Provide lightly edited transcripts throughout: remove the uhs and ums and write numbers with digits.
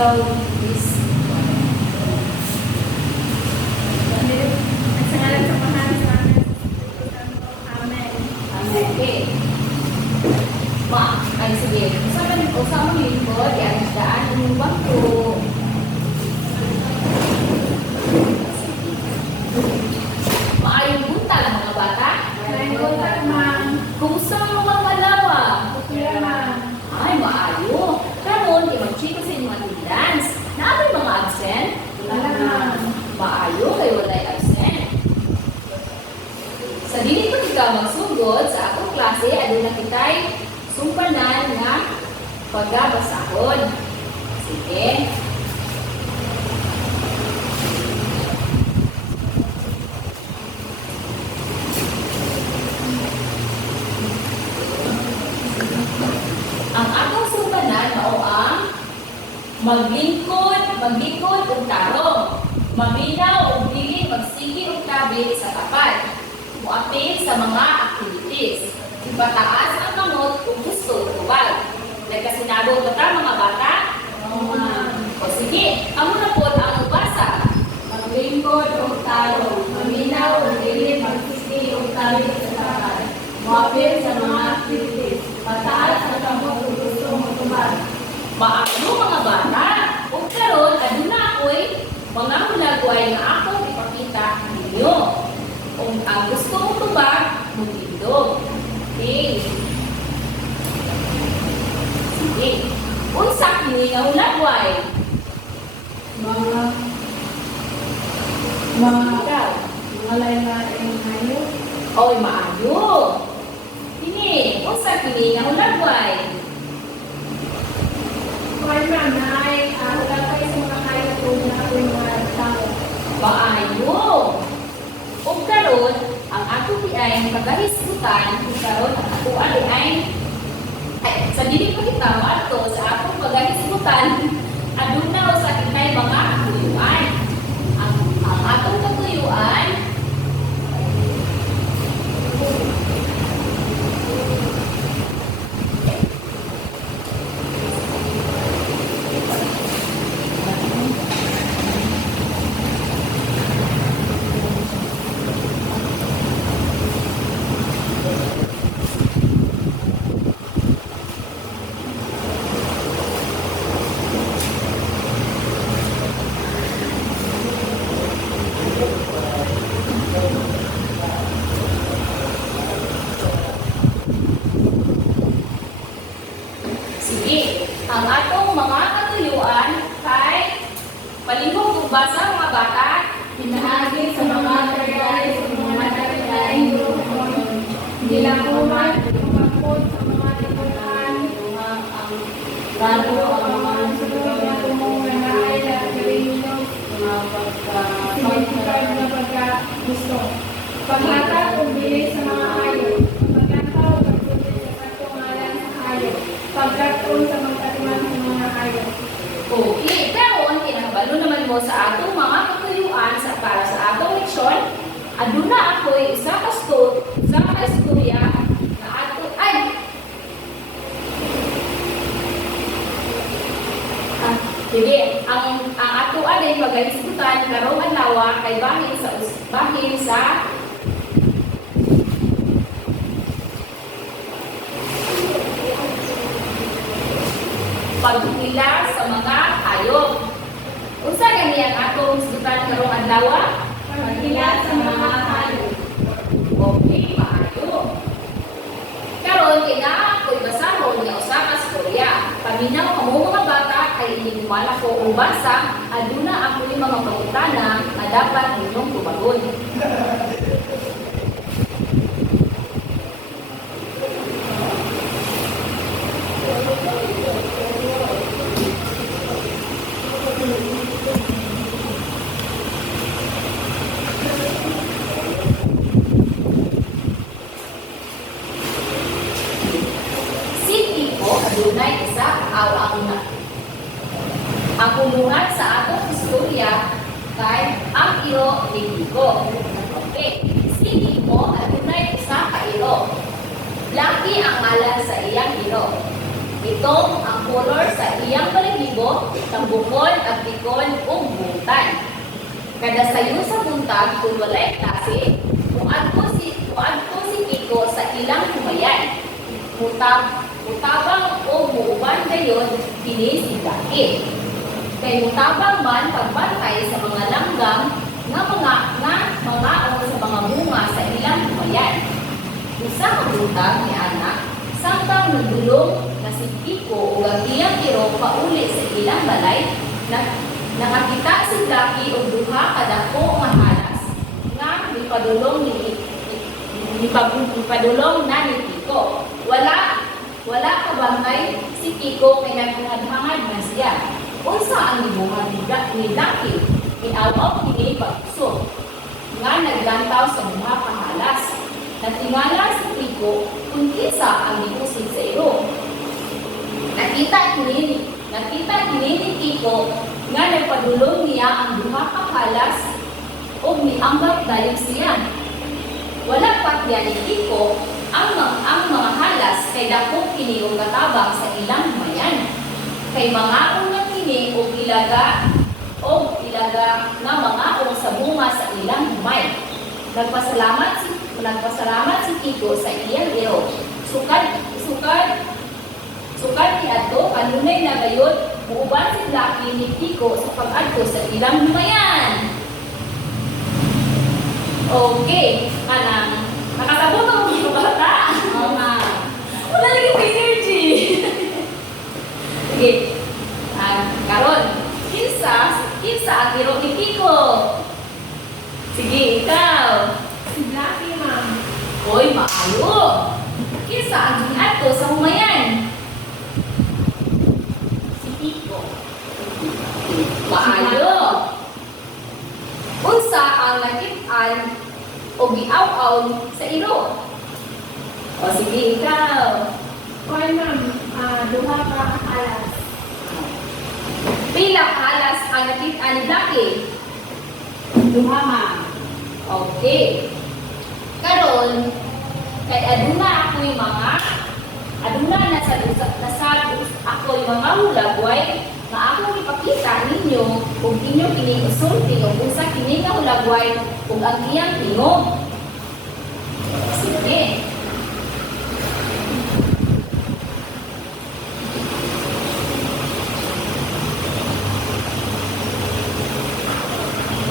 ikaw is Sa ngalan sa mahal sa amin. Amen. Amen. Okay. Ay sige. Usama mo lingkod, yan daan yung bangko. Maayong punta ng mga bata. Maayong punta, ma'am. Kumusta ang mga malawa? Okay, ma'am. Ay, maayo. Karon, i-mag-chiko sa inyong attendance. Naabay mga absent? Wala, ma'am. Maayo, kayo wala'y absent. Sa dili ko ikaw magsugod sa akong klase, aduna kitay sumpanan nga pagbabasahon. Sige. Ang atong sumpanan mao ang maglingkod ug tarong. Maminaw ug dili magsige ug kabit sa tapat. Muapil sa mga activities. Ipataas ang kamot kung gusto tubag. Nagkasinabot ba ta mga bata? O sige, amo na po ang ubasa. Maglingkod o tarong, maminaw o dili magsisi o kabit sa tapat. Muapil sa mga activities, pataas ang kamot kung gusto mo tubag. Maano mga bata? Ug karon aduna ako'y mga hulagway nga akong ipakita ninyo. Kung ang gusto mong tubag, mundindog. Okay. Sige. Unsa kini nga hulagway? Mga Ikaw. lain-lain ngayon. Oy, maayo. Kini, unsa kini nga hulagway? Kaya nanay, wala kayo sa mga kaya po na ako yung mga tao. Maayo. Ug karon ang ato ay pagahisgutan ug karon ang ato ay sa dili pa kita maadto sa atong pagahisgutan aduna sa kitay mga katuyuan. Ang atong katuyuan sige, ang atong mga katuyuan kay palihog ug basa mga bata. Pinaagi sa mga kagay sa mga nagkakain grupo. Hindi lang kuman, kumapot sa mga lipunan. Lalo ang mga sunod na tumungan na ay nagawin nyo. Sinipikad na pagka-gusto. Paghatag o bilis sa mga ayaw. Pagkataw, pagsulit sa katungalan sa ayaw. Pagkatun sa magkatiman sa mga ayaw. Okay, karon kinahanglan naman mo sa atong mga katuyuan sa para sa atong leksyon. Aduna ako'y isa ka istorya na ato ay sige, ang ato ay pagahisgutan karong adlaw kay bahin sa pagpila sa mga hayop. Unsa gani ang atong hisgutan karong adlaw? Pagkila sa mga hayop. Okay, maayo. Karon kina ko'y basahon nga usa ka istorya. Paminaw kamo mga bata kay hindi ko og basa, aduna ako'y mga pangutana nga dapat ninyong tubagon. Adunay isa ang una. Ang kulungan sa atong istorya kay ang iro ni Kiko. Okay. Si Kiko adunay isa ka iro. Laki ang ngalan sa iyang iro. Itong ang kolor sa iyang balahibo, tambukon, agtikon, ug butan. Kada sayo sa buntag kung walay klase, muadto si Kiko sa ilang humayan. Mutabang o muuban gayon kini si Gaki. Kay mutabang man pagbantay sa mga langgam nga mga sa mga bunga sa ilang humayan. Usa ka buntag ni anak, samtang nagdulong na si Kiko o ang iyang tiro pauli sa ilang balay, nakakita si Gaki og duha ka dako nga halas nga ipadulong na ni Kiko. Wala kabantay si Kiko kay naghangad na siya. Unsa ang gibuhat ni Gaki? Inaw kini pagso nga naglantaw sa duha ka halas. Natingala si Kiko kung kinsa ang giusid sa iro. Nakita kini ni Kiko nga nagpadulong niya ang duha ka halas ug miambat dayon siya. Wala pa diyan ni Kiko ang mga halas kay dako kini og katabang sa ilang humayan. Kay mga unang kini og ilaga nga mga sa bunga sa ilang humay. Nagpasalamat si Kiko sa iyang iro. Sukad ni ato kanunay na gayon muuban si Gaki ni Kiko sa pag-adto sa ilang humayan. Okay, kanang nakasabot ang mga bata. Oo nga. Wala lagi yung energy. Okay. Karon, kinsa ang iro ni Kiko? Sige, ikaw. Si Blackie, ma'am. Hoy, maayo. Kinsa ang ginato sa humayan? Si Kiko. Maayo. Unsa ang nakit-an o giaw-aw sa iro? O sige, ikaw. Hoy, ma'am. Duha ka halas. Pila halas ang nakit-an ni Blackie? Duha, ma'am. Okay. Karon, kay aduna ako'y mga hulagway nga akong ipakita ninyo kung inyo kining usulti o kung sa kining nga hulagway kung ang iyang tingog. Sige.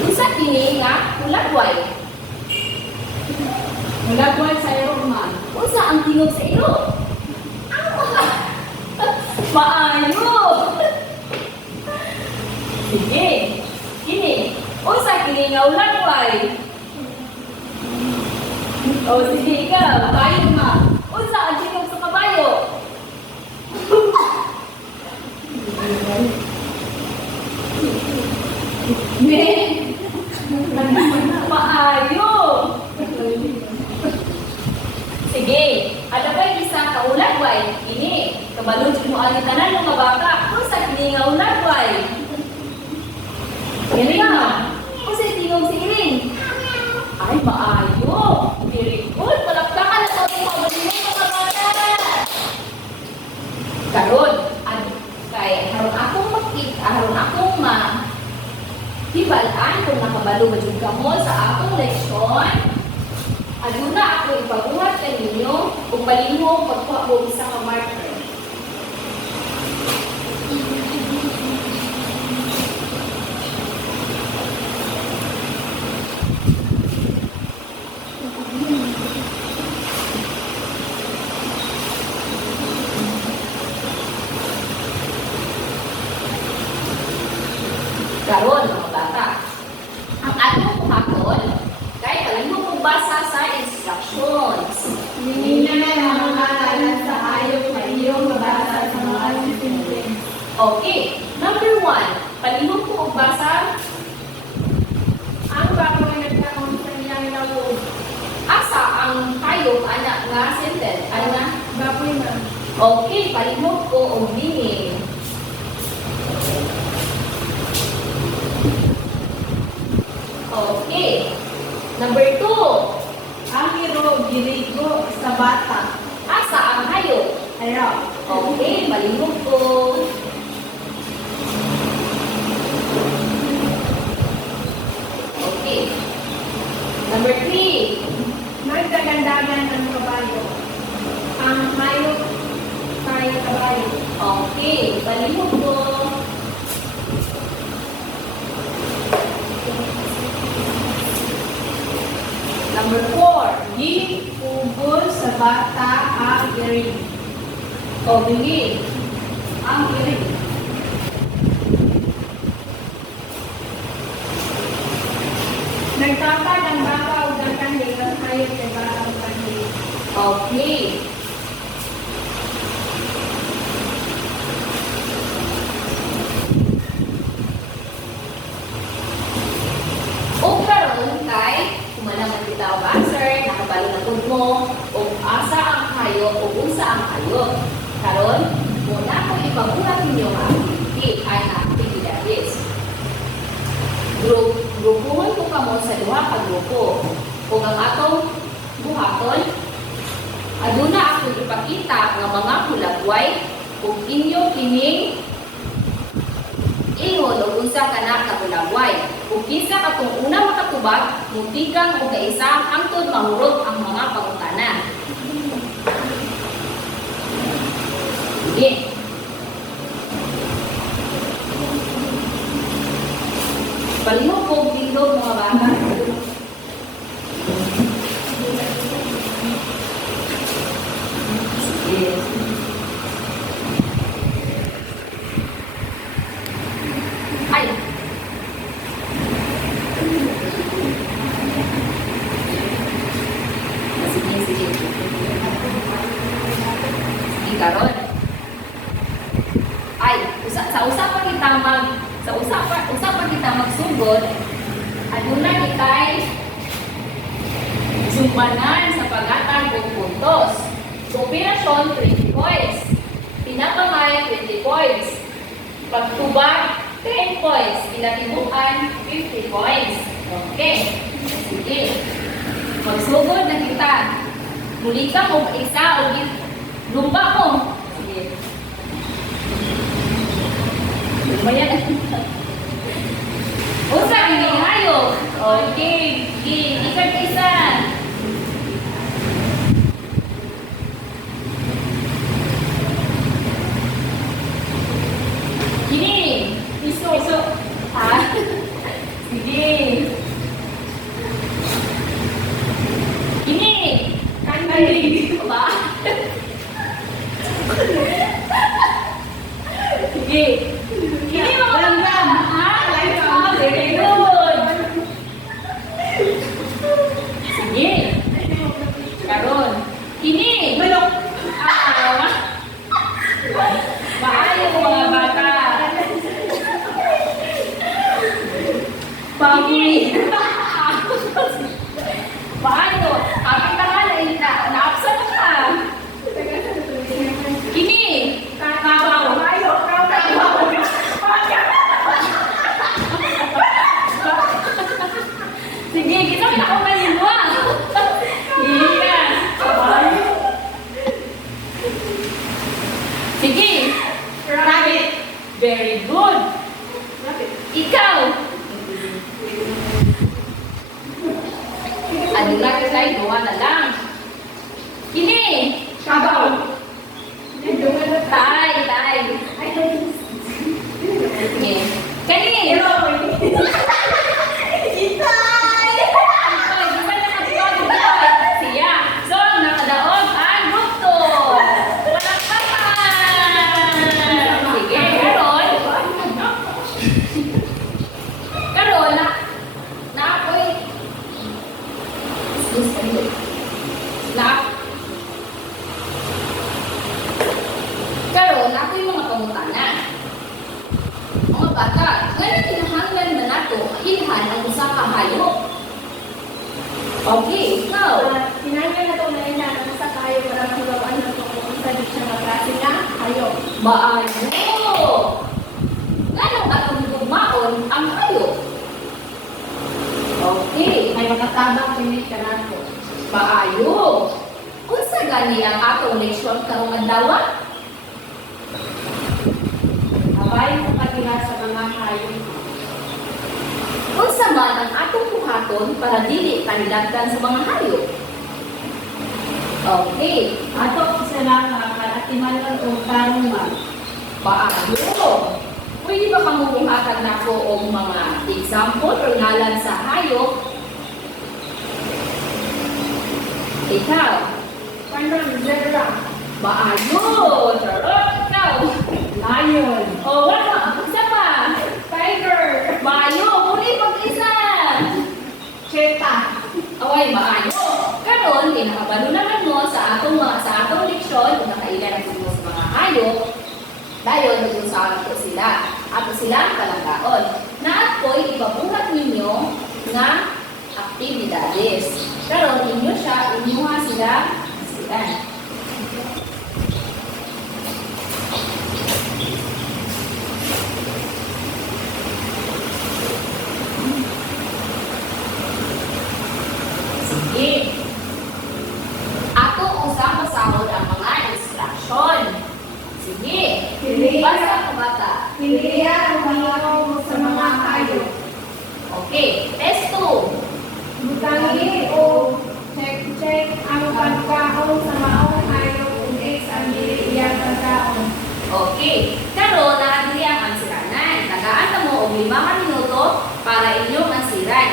Kung sa kining nga hulagway, Hulagway sa iyo, ma'am. unsa ang tingog sa iro? Maayo! Sige. Kini. Unsa kini nga ulagway? O sige ikaw. Kabayo nga. Unsa ang tingog sa kabayo? Maayo! Sige, ada ba isang kaulagway? Ini, kabalo mo ang tanan ng mga bata. Kung sa kini nga ulagway? Yan nga. Kung sa tingog si Iring? Ay, maayo. Very good. Palakpakan na sa ating mga mga bata. Karon, kay haron akong makita, haron akong hibalaan kung nakabalo ba dyan ka mo sa akong leksyon. Aduna ako ipabuhat kaninyo kung palihog pagkuha mo isa ka marker. Karon mga bata, ang atong buhaton kay palihog kong basa sa instructions. Hingin na ang mga halas sa ayok na iyong mabasa sa mga sentence. Okay, number 1, palihog ko og basa. Ang baboy nagkaroon sa iyang lawog. Asa ang hayop anak nga sentence? Ana? Baboy, ma'am. Okay, palihog ko og dingin. Okay. Number 2, Ang hiro girigo sa bata. asa ang hayop? Ayo. Okay, malihog ko. Okay. Number 3. Nagdagandagan ng kabayo. Ang hayop kay kabayo. Okay, balihog ko. Number 4. Di ubos sa bata ang iring. O, bili. Ang iring. Nagtapad ang baka o ng kanil ang hayop kay bata o kanil. Okay. O karon kay kumalaman kita og answer, nakabalo na pud mo og asa ang kayo o unsa ang kayo. Karon, muna ko ipabuhat ninyo ang activity ay na activities. Grupuhon ko kamo sa duha ka grupo. Kung ang atong buhaton, aduna ako ipakita nga mga hulagway ug inyo kining ingon o unsa kana ka hulagway. Ug kinsa katong una makatubag, mutigang og kaisa hangtod mahurot ang mga pangutana. Sige. Palihog ko bilog mga bata. Sige. Ay. Sige, sige. Sige, karon. Ay, sa usapan kita magsugod, aduna kitay sumbanan sa paghatag og puntos. Sa operasyon 20 points. Pinapamay 20 points. Pagtubag 10 points. Pinatibukan 50 points. Okay. Sige. Magsugod na kita. Muli ka mo isa o lumba mo. Sige. Lumbayan. Usa ini hayop. Okay. Sige. Isa. Kini. Iso. Ah. Sige. Kini. Kandil. Ba? Sige. Kini mga langgam. Ha? Langgam. Very good. Sige. Karon. Kini. Balok. Maayo mga bata. Pagi. Paano? Kapit na ka naapsa na ka. Kini. Kabaw. Sige, kita na ako ngayon mo. Iya. Sige. Rabbit. Very good. Ikaw. Ano na kita gawa na lang. Kini. Kabaw. Tay. Sige. Kani. Siya. So, nakadaog ang gusto. Palakpakan. Sige, karon na ako'y karon ako'y mga pangutana. Mga bata, ganun kinahanglan na nato ilhan ang usa ka hayop. Okay, ikaw. Tinanggal na ito na ina ng sa kayo para mahulawaan na ito kung sa di siya maklase na kayo. Maayo! Ganong atong gugmaon ang hayop. Okay, May makatabang pinit ka na ito. maayo. Unsa gani ang atong leksyon karong adlaw? Abay sa kanila sa mga hayop. Unsa man ang atong buhaton para dili kanilagdan sa mga hayop? Okay, Ato sila nga kalatimanon o tarungan. paano? Pwede ba kamo buhatan nako og mga example or ngalan sa hayop? Ikaw, Kanang zebra, maayo, charot, ikaw. lion, O wala, isa pa. tiger, Maayo, muli pag-isa. cheetah, Away, maayo. Karon, kinakabalunan mo sa atong leksyon kung nakailan ang sa mga hayop. Dayon, nag-usahan ko sila. Ato sila ang kalanggaon. Na ako'y ipabuhat ninyo nga aktibidades. Karon, inyuha sila sila. Sige. Ato usang pasahod ang mga instruction. Sige. Basa ka bata. piliya ang Panginoon sa mga hayop. Okay. Test 2. Butangi o check ang pagkaon sa maong hayop kung ang dili iya pagkaon. Okay. Karon na diri ang ansiranan. Tagaan na mo og 5 minuto para inyong ansiran.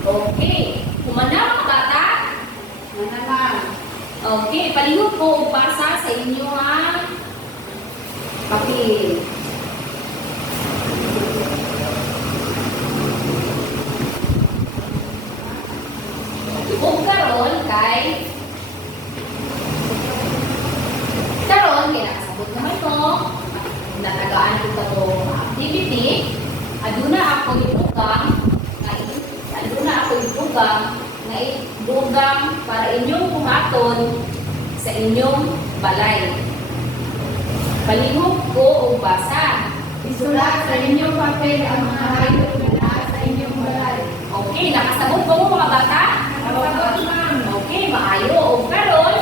Okay. Kumanda mga bata? Manaman, Okay. Palihog ko og basa sa inyo ha. papel, Ug karon kay nakasabot naman ko. Natagaan ko to activity. Aduna ako ibugang para inyong buhaton sa inyong balay. Palihog ko og basa. isulat sa inyong papel ang mga hayop na naa sa inyong balay. Okay, nakasabot ko mo mga bata? Nakapagod, ma'am. Okay, maayo. O karon,